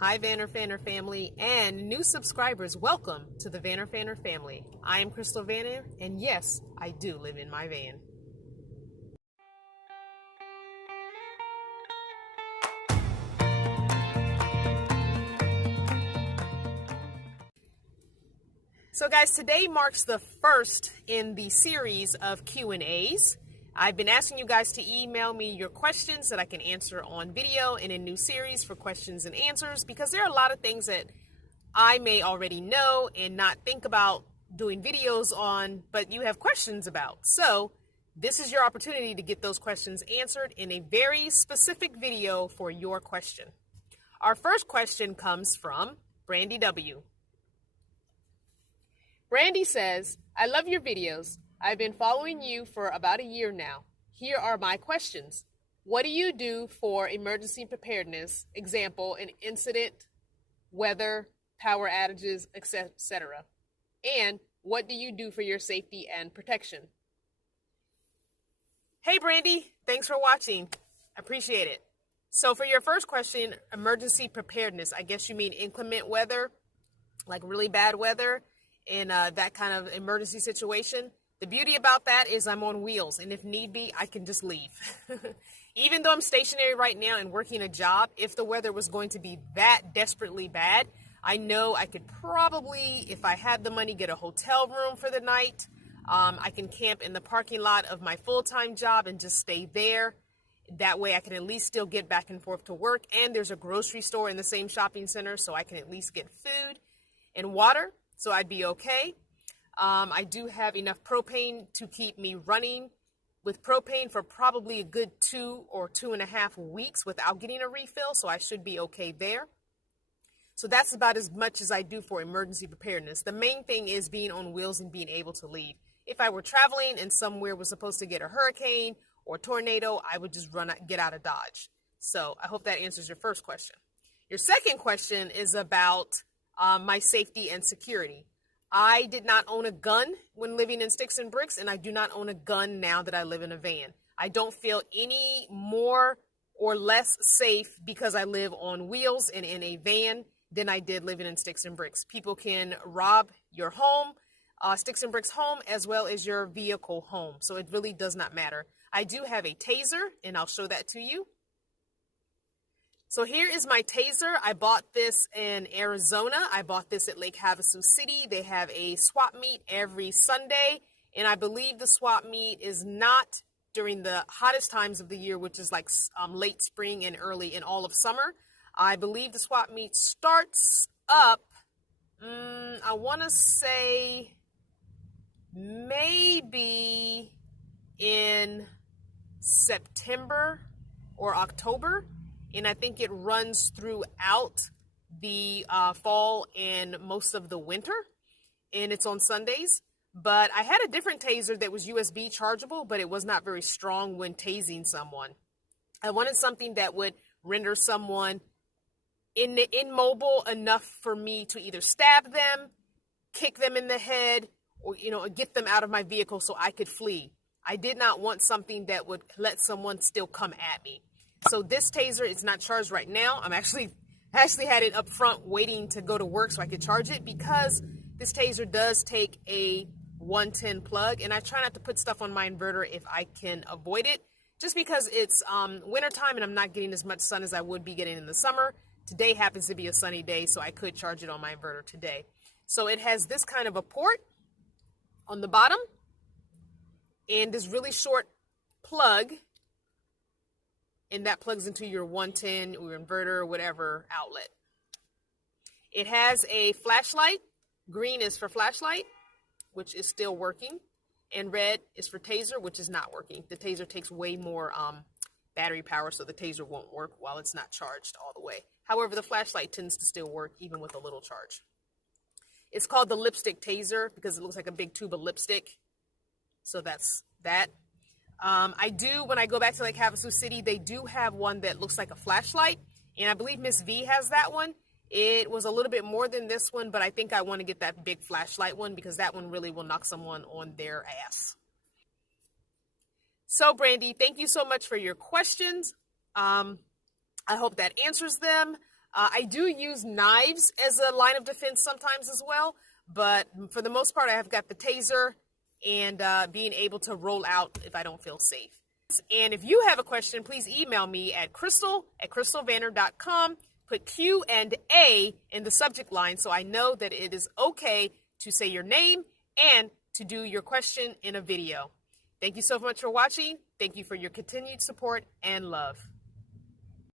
Hi, VanLife family and new subscribers. Welcome to the VanLife family. I am CrystalVanner, and yes, I do live in my van. So guys, today marks the first in the series of Q&As. I've been asking you guys to email me your questions that I can answer on video in a new series for questions and answers, because there are a lot of things that I may already know and not think about doing videos on, but you have questions about. So this is your opportunity to get those questions answered in a very specific video for your question. Our first question comes from Brandy W. Brandy says, I love your videos. I've been following you for about a year now. Here are my questions. What do you do for emergency preparedness? Example, an incident, weather, power outages, etc. And what do you do for your safety and protection? Hey Brandy, thanks for watching. I appreciate it. So for your first question, emergency preparedness, I guess you mean inclement weather, like really bad weather in that kind of emergency situation. The beauty about that is I'm on wheels, and if need be, I can just leave. Even though I'm stationary right now and working a job, if the weather was going to be that desperately bad, I know I could probably, if I had the money, get a hotel room for the night. I can camp in the parking lot of my full-time job and just stay there. That way I can at least still get back and forth to work. And there's a grocery store in the same shopping center, so I can at least get food and water, so I'd be okay. I do have enough propane to keep me running with propane for probably a good 2 or 2.5 weeks without getting a refill, so I should be okay there. So that's about as much as I do for emergency preparedness. The main thing is being on wheels and being able to leave. If I were traveling and somewhere was supposed to get a hurricane or tornado, I would just get out of Dodge. So I hope that answers your first question. Your second question is about my safety and security. I did not own a gun when living in sticks and bricks, and I do not own a gun now that I live in a van. I don't feel any more or less safe because I live on wheels and in a van than I did living in sticks and bricks. People can rob your home, sticks and bricks home, as well as your vehicle home. So it really does not matter. I do have a taser, and I'll show that to you. So here is my taser. I bought this in Arizona. I bought this at Lake Havasu City. They have a swap meet every Sunday, and I believe the swap meet is not during the hottest times of the year, which is like late spring and early in all of summer. I believe the swap meet starts up, I want to say maybe in September or October. And I think it runs throughout the fall and most of the winter. And it's on Sundays. But I had a different taser that was USB chargeable, but it was not very strong when tasing someone. I wanted something that would render someone immobile enough for me to either stab them, kick them in the head, or get them out of my vehicle so I could flee. I did not want something that would let someone still come at me. So this taser is not charged right now. I'm actually had it up front waiting to go to work so I could charge it, because this taser does take a 110 plug, and I try not to put stuff on my inverter if I can avoid it, just because it's wintertime and I'm not getting as much sun as I would be getting in the summer. Today happens to be a sunny day, so I could charge it on my inverter today. So it has this kind of a port on the bottom and this really short plug, and that plugs into your 110 or your inverter or whatever outlet. It has a flashlight. Green is for flashlight, which is still working, and red is for taser, which is not working. The taser takes way more battery power, so the taser won't work while it's not charged all the way. However, the flashlight tends to still work even with a little charge. It's called the lipstick taser because it looks like a big tube of lipstick. So that's that. I do, when I go back to Lake Havasu City, they do have one that looks like a flashlight, and I believe Miss V has that one. It was a little bit more than this one, but I think I want to get that big flashlight one because that one really will knock someone on their ass. So Brandy, thank you so much for your questions. I hope that answers them. I do use knives as a line of defense sometimes as well, but for the most part, I have got the taser and being able to roll out if I don't feel safe. And if you have a question, please email me at crystal@crystalvanner.com. Put Q&A in the subject line so I know that it is okay to say your name and to do your question in a video. Thank you so much for watching. Thank you for your continued support and love.